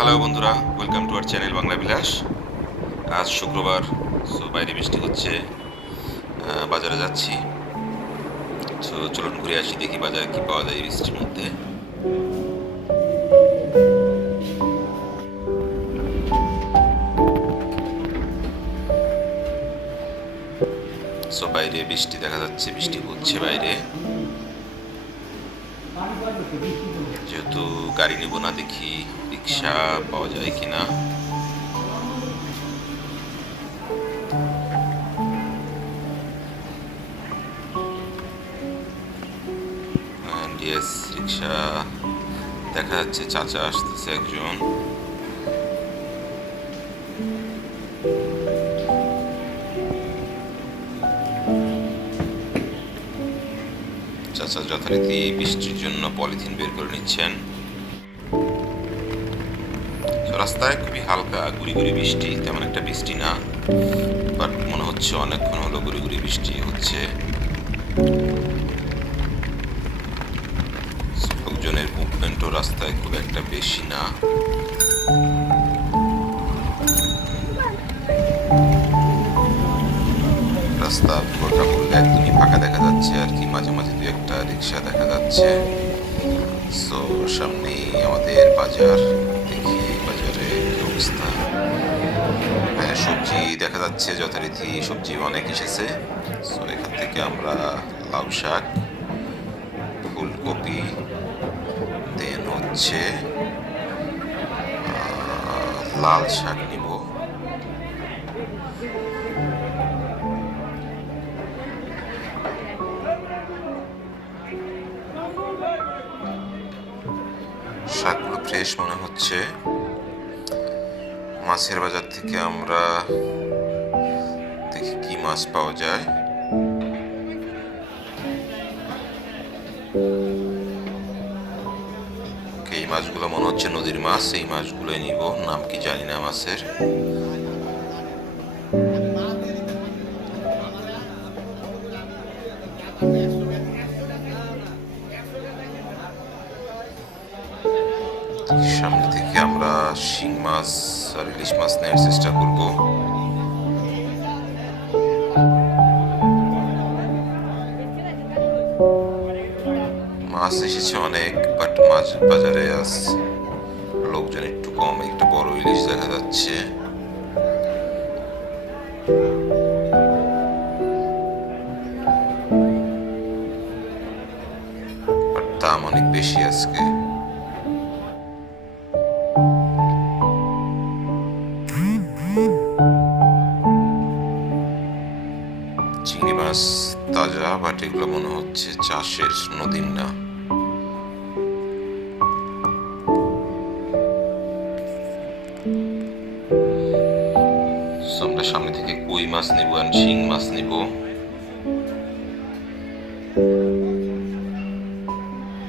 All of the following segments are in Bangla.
হ্যালো বন্ধুরা welcome to our channel Bangla Bilas. আজ শুক্রবার সো বাইরে বৃষ্টি হচ্ছে বাজারে যাচ্ছি। সো চলুন ঘুরে আসি, দেখি বাজারে কি পাওয়া যায় বৃষ্টির মধ্যে। সো বাইরে বৃষ্টি দেখা যাচ্ছে, বৃষ্টি হচ্ছে বাইরে। যেহেতু গাড়ি নেব না দেখি। রিক্সা পাওয়া যায় কিনা? রিক্সা। দেখা যাচ্ছে চাচা আসতেছে একজন। চাচা যথারীতি বৃষ্টির জন্য পলিথিন বের করে নিচ্ছেন। রাস্তায় খুবই হালকা গুড়ি গুড়ি বৃষ্টি, তেমন একটা বৃষ্টি না বাট মনে হচ্ছে অনেকক্ষণ হলো গুড়ি গুড়ি বৃষ্টি হচ্ছে। লোকজনের মুভমেন্টও রাস্তায় খুব একটা বেশি না। রাস্তা পুরোটা বললে একদমই ফাঁকা দেখা যাচ্ছে, আর কি মাঝে মাঝে দু একটা রিক্সা দেখা যাচ্ছে। সো সামনেই আমাদের বাজার। অবস্থা। হ্যাঁ সবজি দেখা যাচ্ছে যথারীতি সবজি অনেক এসেছে। সো এখান থেকে আমরা লাউ শাক, ফুলকপি দেন হচ্ছে লাল শাক নিব। শাকগুলো ফ্রেশ মনে হচ্ছে। মাছের বাজার থেকে আমরা দেখি কি মাছ পাওয়া যায়। এই মাছগুলো মনে হচ্ছে নদীর মাছ, এই মাছগুলোই নিব। নাম কি জানি না মাছের। সামনে থেকে আমরা শিং মাছ আর ইলিশ মাছ নেওয়ার চেষ্টা করব। মাছ এসেছে অনেক বাট মাছ বাজারে আস লোকজন একটু কম, একটা বড় ইলিশ দেখা যাচ্ছে। চিংড়ি মাছ তাজা বাট এগুলো মনে হচ্ছে চাষের নদীর না। আমরা সামনে থেকে কই মাছ নিব আর শিং মাছ নিব।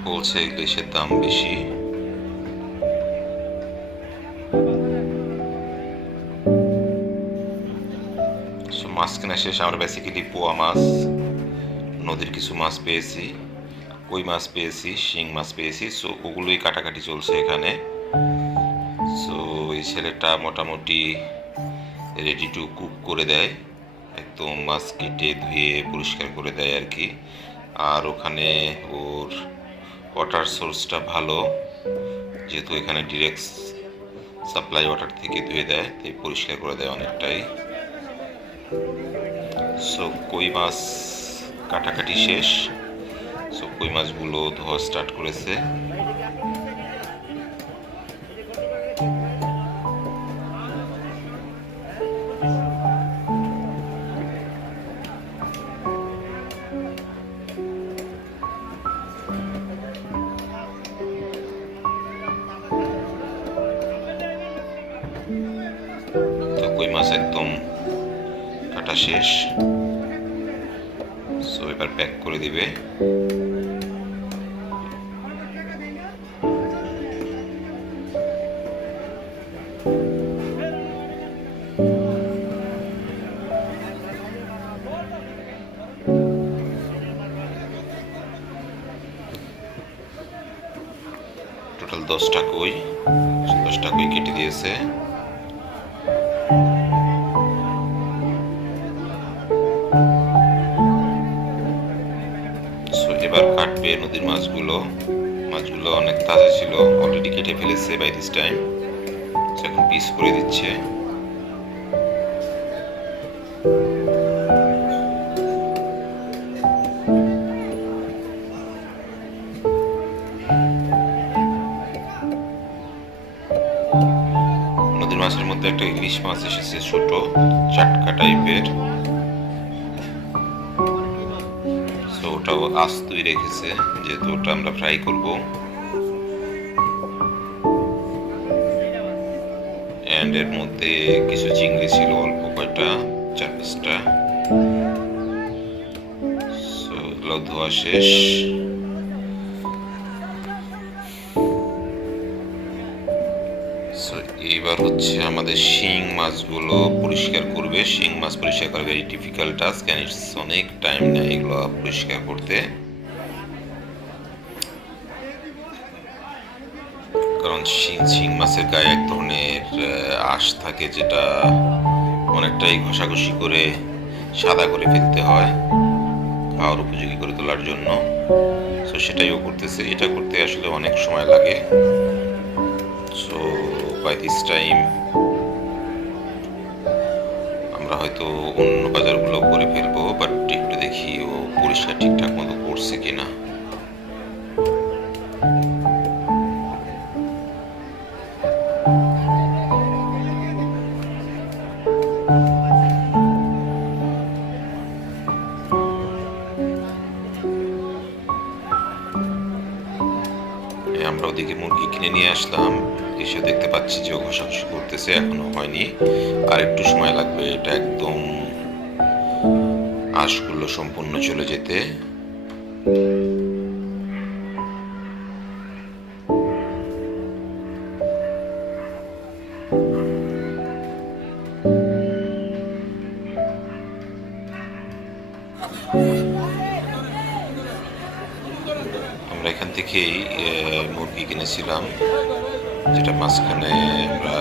বলছে ইলিশের দাম বেশি। মাছ শেষ আমরা বেসিক্যালি পোয়া মাছ, নদীর কিছু মাছ পেয়েছি, কই মাছ পেয়েছি, শিং মাছ পেয়েছি সো ওগুলোই কাটাকাটি চলছে এখানে। সো এই ছেলেটা মোটামুটি রেডি টু কুক করে দেয়, একদম মাছ কেটে ধুয়ে পরিষ্কার করে দেয় আর কি। আর ওখানে ওর ওয়াটার সোর্সটা ভালো, যেহেতু এখানে ডিরেক্ট সাপ্লাই ওয়াটার থেকে ধুয়ে দেয়, তাই পরিষ্কার করে দেয় অনেকটাই। সো কই মাছ কাটাকাটি শেষ সো কই মাছগুলো ধোয়া স্টার্ট করেছে কই মাছ একদম শেষ। সো এবার প্যাক করে দিবে। টোটাল দশটা কই? দশটা কই কেটে দিয়েছে। মাছগুলো অনেক তাজা ছিল অলরেডি কেটে ফেলেছে বাই দিস টাইম এখন পিস করে দিচ্ছে। নদীর মাছের মধ্যে একটা ইলিশ মাছ এসেছে, ছোট, চাটকা টাইপের তো ওটাও আস্তই রেখেছে, যেহেতু ওটা আমরা ফ্রাই করব। অ্যান্ড এর মধ্যে কিছু চিংড়ি ছিল, অল্প কয়টা, চার পাঁচটা। ধোয়া শেষ। এইবার হচ্ছে আমাদের শিং মাছগুলো পরিষ্কার করবে। শিং মাছ পরিষ্কার করা ভেরি ডিফিকাল্ট টাস্ক অনেক টাইম নেয় এগুলো পরিষ্কার করতে। কারণ শিং শিং মাছের গায়ে এক ধরনের আঁশ থাকে যেটা অনেকটাই ঘষাঘষি করে সাদা করে ফেলতে হয়, খাওয়ার উপযোগী করে তোলার জন্য। তো সেটাইও করতেছে। এটা করতে আসলে অনেক সময় লাগে। সো বাই দিস টাইম আমরা হয়তো অন্য বাজারগুলো করে ফেলব বাট একটু দেখি ও পরিষ্কার ঠিকঠাক মতো করছে কিনা। ওদিকে মুরগি কিনে নিয়ে আসলাম। এসে দেখতে পাচ্ছি যে ও ঘষাঘষি করতেছে, এখনও হয়নি। আর একটু সময় লাগবে, এটা একদম আশগুলো সম্পূর্ণ চলে যেতে। আহ, মুরগি কিনেছিলাম যেটা মাঝখানে আমরা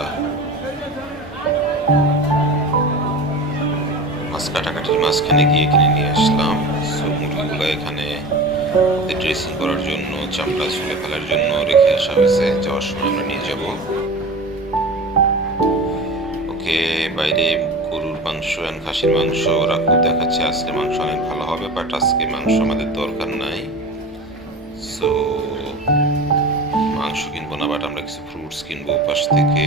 মাছ কাটাকাটির মাঝখানে গিয়ে কিনে নিয়ে আসলাম। মুরগিগুলো এখানে ড্রেসিং করার জন্য চামড়া ছুলে ফেলার জন্য রেখে আসা হয়েছে। যাওয়ার সময় আমরা নিয়ে যাব। ওকে বাইরে গরুর মাংস অ্যান্ড খাসির মাংস ওরা খুব দেখাচ্ছে। আজকে মাংস অনেক ভালো হবে বাট আজকে মাংস আমাদের দরকার নাই। সো মাংস কিনবো না বাট আমরা কিছু ফ্রুটস কিনবো পাশ থেকে।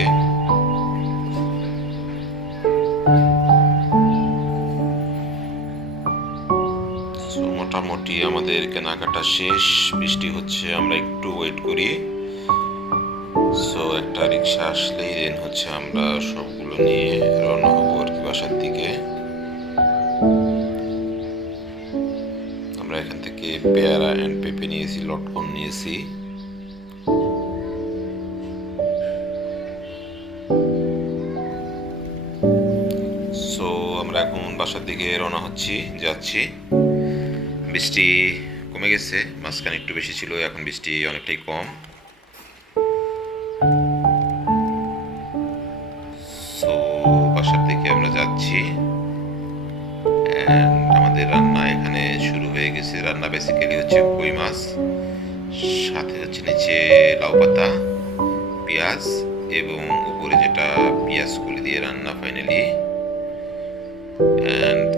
মোটামুটি আমাদের কেনাকাটা শেষ, বৃষ্টি হচ্ছে, আমরা একটু ওয়েট করি। সো একটা রিক্সা আসলেই দেন হচ্ছে আমরা সবগুলো নিয়ে রওনা হব আর কি বাসার দিকে। পেয়ারা অ্যান্ড পেঁপে নিয়েছি লটকন নিয়েছি সো আমরা এখন বাসার দিকে রওনা হচ্ছি, যাচ্ছি। বৃষ্টি কমে গেছে, মাঝখানে একটু বেশি ছিল, এখন বৃষ্টি অনেকটাই কম। রান্না বেসিক্যালি হচ্ছে কই মাছ, সাথে হচ্ছে নিচে লাউ পাতা, পেঁয়াজ এবং উপরে যেটা পেঁয়াজ কলি দিয়ে রান্না ফাইনালি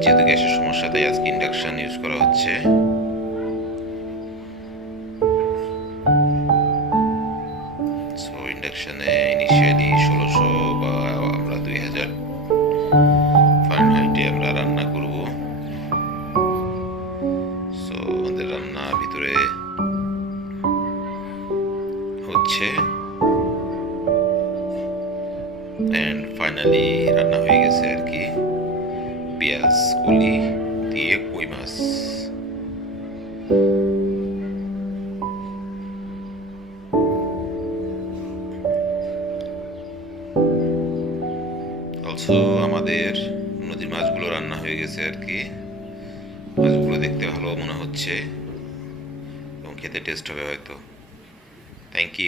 যেহেতু গ্যাসের সমস্যা, তাই আজকে ইন্ডাকশান ইউজ করা হচ্ছে। অলসো আমাদের নদীর মাছগুলো রান্না হয়ে গেছে আর কি। মাছগুলো দেখতে ভালো মনে হচ্ছে এবং খেতে টেস্ট হবে হয়তো। Thank you